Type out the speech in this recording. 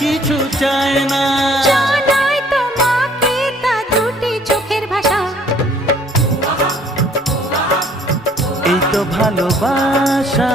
কিছু চায় না। জানাই তোমাকে তা দুটি চোখের ভাষা। এই তো ভালোবাসা।